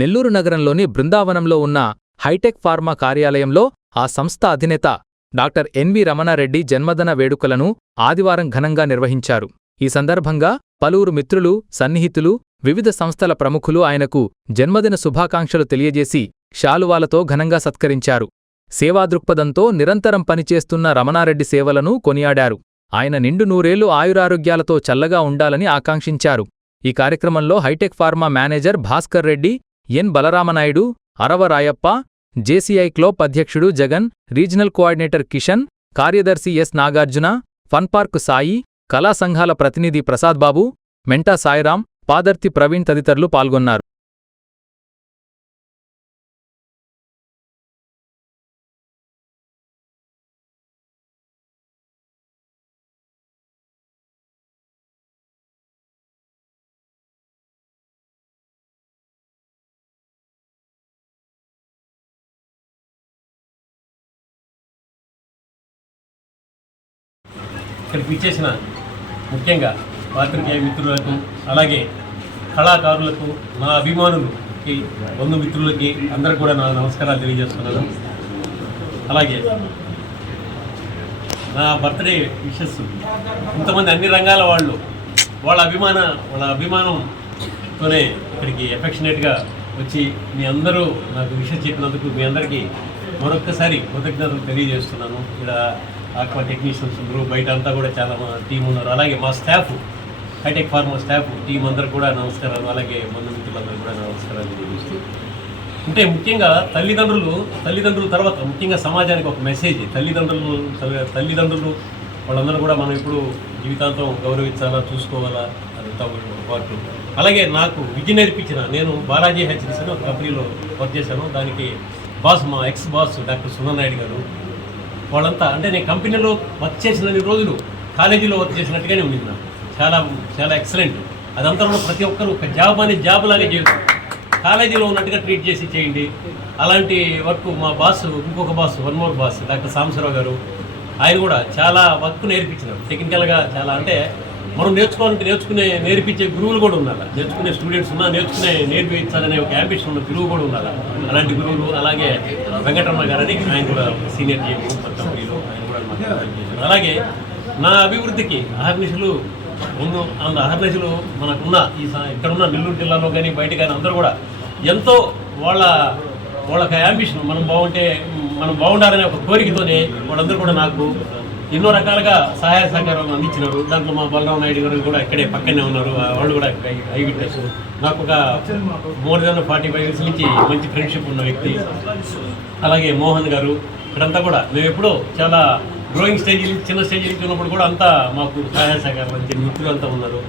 నెల్లూరు నగరంలోని బృందావనంలో ఉన్న హైటెక్ ఫార్మా కార్యాలయంలో ఆ సంస్థ అధినేత డాక్టర్ ఎన్వి రమణారెడ్డి జన్మదిన వేడుకలను ఆదివారం ఘనంగా నిర్వహించారు. ఈ సందర్భంగా పలువురు మిత్రులు, సన్నిహితులు, వివిధ సంస్థల ప్రముఖులు ఆయనకు జన్మదిన శుభాకాంక్షలు తెలియజేసి శాలువాలతో ఘనంగా సత్కరించారు. సేవాదృక్పథంతో నిరంతరం పనిచేస్తున్న రమణారెడ్డి సేవలను కొనియాడారు. ఆయన నిండు నూరేళ్లు ఆయురారోగ్యాలతో చల్లగా ఉండాలని ఆకాంక్షించారు. ఈ కార్యక్రమంలో hitech pharma manager Bhaskar Reddy, N Balaramanaidu, Arava Rayappa, JCI క్లోప్ అధ్యక్షుడు జగన్, రీజనల్ కోఆర్డినేటర్ కిషన్, కార్యదర్శి ఎస్ నాగార్జున, ఫన్పార్క్ సాయి, కళా సంఘాల ప్రతినిధి ప్రసాద్ బాబు, మెంటా సాయిరాం, పాదర్తి ప్రవీణ్ తదితరులు పాల్గొన్నారు. ఇక్కడికి విచ్చేసిన ముఖ్యంగా పాత్రికేయ మిత్రులకు, అలాగే కళాకారులకు, నా అభిమానులకి, బంధుమిత్రులకి అందరికీ కూడా నా నమస్కారాలు తెలియజేస్తున్నాను. అలాగే నా బర్త్డే విషెస్ ఇంతమంది అన్ని రంగాల వాళ్ళ అభిమానంతోనే ఇక్కడికి ఎఫెక్షనేట్గా వచ్చి మీ అందరూ నాకు విషెస్ చెప్పినందుకు మీ అందరికీ మరొక్కసారి కృతజ్ఞతలు తెలియజేస్తున్నాను. ఇక్కడ ఆక్వా టెక్నీషియన్స్ ఉన్నారు, బయట అంతా కూడా చాలా టీం ఉన్నారు. అలాగే మా staff, hitech pharma staff team అందరూ కూడా నమస్కారాలు, అలాగే బంధుమిత్రులందరూ కూడా నమస్కారాలు తెలియజేస్తూ, అంటే ముఖ్యంగా తల్లిదండ్రుల తర్వాత ముఖ్యంగా సమాజానికి ఒక మెసేజ్. తల్లిదండ్రులు వాళ్ళందరూ కూడా మనం ఎప్పుడు జీవితాంతం గౌరవించాలా, చూసుకోవాలా, అదంతా పాటు. అలాగే నాకు విద్య నేర్పించిన, నేను బాలాజీ హెచ్డిసి ఒక కంపెనీలో వర్క్ చేశాను. దానికి మా ఎక్స్ బాస్ డాక్టర్ సున్నానాయుడు గారు, వాళ్ళంతా, అంటే నేను కంపెనీలో వర్క్ చేసినన్ని రోజులు కాలేజీలో వర్క్ చేసినట్టుగానే ఉంది. నాకు చాలా చాలా ఎక్సలెంట్. అదంతా కూడా ప్రతి ఒక్కరు ఒక జాబ్ లాగే చేయొచ్చు, కాలేజీలో ఉన్నట్టుగా ట్రీట్ చేసి చేయండి. అలాంటి వర్క్ మా బాస్, ఇంకొక boss, one more boss doctor Sambasivarao గారు, ఆయన కూడా చాలా వర్క్ నేర్పించినారు. టెక్నికల్గా చాలా, అంటే మనం నేర్పించే గురువులు కూడా ఉన్నారు, నేర్చుకునే స్టూడెంట్స్ ఉన్నా, నేర్పించాలనే ఒక యాంబిషన్ ఉన్న గురువు కూడా ఉన్నారు. అలాంటి గురువులు, అలాగే వెంకటరమణ గారని, ఆయన కూడా సీనియర్ జీఎం కంపెనీలో, ఆయన కూడా మాకు. అలాగే నా అభివృద్ధికి అహర్నిశలు మనకున్న ఇక్కడున్న నెల్లూరు జిల్లాలో కానీ బయట కానీ అందరూ కూడా ఎంతో వాళ్ళకి యాంబిషన్, మనం బాగుండాలనే ఒక కోరికతోనే వాళ్ళందరూ కూడా నాకు ఎన్నో రకాలుగా సహాయ సహకారాలు అందించినారు. దాంట్లో మా బలరామ నాయుడు గారు కూడా ఇక్కడే పక్కనే ఉన్నారు, వాళ్ళు కూడా ఐ విట్నెస్. నాకు ఒక మోర్ దెన్ 45 years నుంచి మంచి ఫ్రెండ్షిప్ ఉన్న వ్యక్తి. అలాగే మోహన్ గారు, ఇక్కడంతా కూడా మేము ఎప్పుడో చాలా గ్రోయింగ్ చిన్న స్టేజ్ నుంచి ఉన్నప్పుడు కూడా అంతా మాకు సహాయ సహకారం అందించిన మిత్రులు అంతా ఉన్నారు.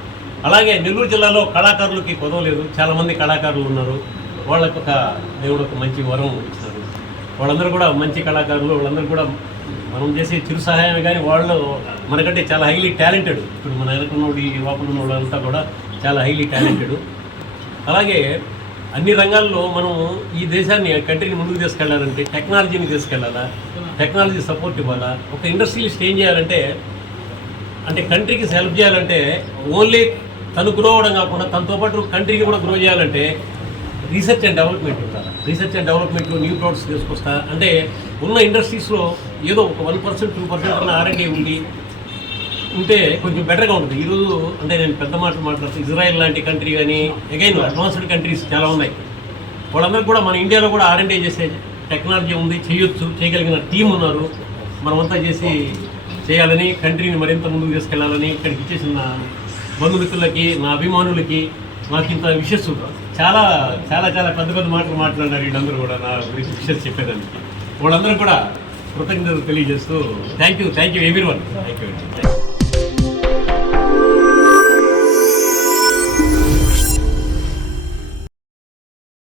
అలాగే నెల్లూరు జిల్లాలో కళాకారులకి కొదవలేదు, చాలామంది కళాకారులు ఉన్నారు. వాళ్ళకు దేవుడు ఒక మంచి వరం ఇచ్చినారు. వాళ్ళందరూ కూడా మంచి కళాకారులు, వాళ్ళందరూ కూడా మనం చేసే చిరు సహాయమే, కానీ వాళ్ళు మనకంటే చాలా హైలీ టాలెంటెడ్. ఇప్పుడు మన ఎదుర్కొన్నోడు, ఈ లోపల ఉన్న వాళ్ళంతా కూడా చాలా హైలీ టాలెంటెడ్. అలాగే అన్ని రంగాల్లో మనం ఈ దేశాన్ని, కంట్రీని ముందుకు తీసుకెళ్లాలంటే టెక్నాలజీని తీసుకెళ్లాలా, టెక్నాలజీ సపోర్ట్ ఇవ్వాలా. ఒక ఇండస్ట్రియలిస్ట్ ఏం చేయాలంటే, అంటే కంట్రీకి హెల్ప్ చేయాలంటే ఓన్లీ తను గ్రో అవ్వడం కాకుండా తనతో పాటు కంట్రీని కూడా గ్రో చేయాలంటే రీసెర్చ్ అండ్ డెవలప్మెంట్ ఉండాలి. రీసెర్చ్ అండ్ డెవలప్మెంట్లో న్యూ ప్రొడక్ట్స్ తీసుకొస్తా, అంటే ఉన్న ఇండస్ట్రీస్లో ఏదో ఒక 1%, 2% అన్న R&D ఉంటే కొంచెం బెటర్గా ఉంటుంది. ఈరోజు అంటే నేను పెద్ద మాటలు మాట్లాడుతూ, ఇజ్రాయెల్ లాంటి కంట్రీ కానీ అగైన్ అడ్వాన్స్డ్ కంట్రీస్ చాలా ఉన్నాయి. వాళ్ళందరూ కూడా మన ఇండియాలో కూడా R&D చేసే టెక్నాలజీ ఉంది, చేయగలిగిన టీం ఉన్నారు. మనమంతా చేయాలని, కంట్రీని మరింత ముందుకు తీసుకెళ్లాలని ఇక్కడికి ఇచ్చేసిన బంధుమిత్రులకి, నా అభిమానులకి, నాకు ఇంత విషెస్ చాలా చాలా చాలా పెద్ద మాటలు మాట్లాడినారు. వీళ్ళందరూ కూడా నా గురించి విషెస్ చెప్పేదానికి వాళ్ళందరూ కూడా కృతజ్ఞతలు తెలియజేస్తూ thank you everyone. Thank you.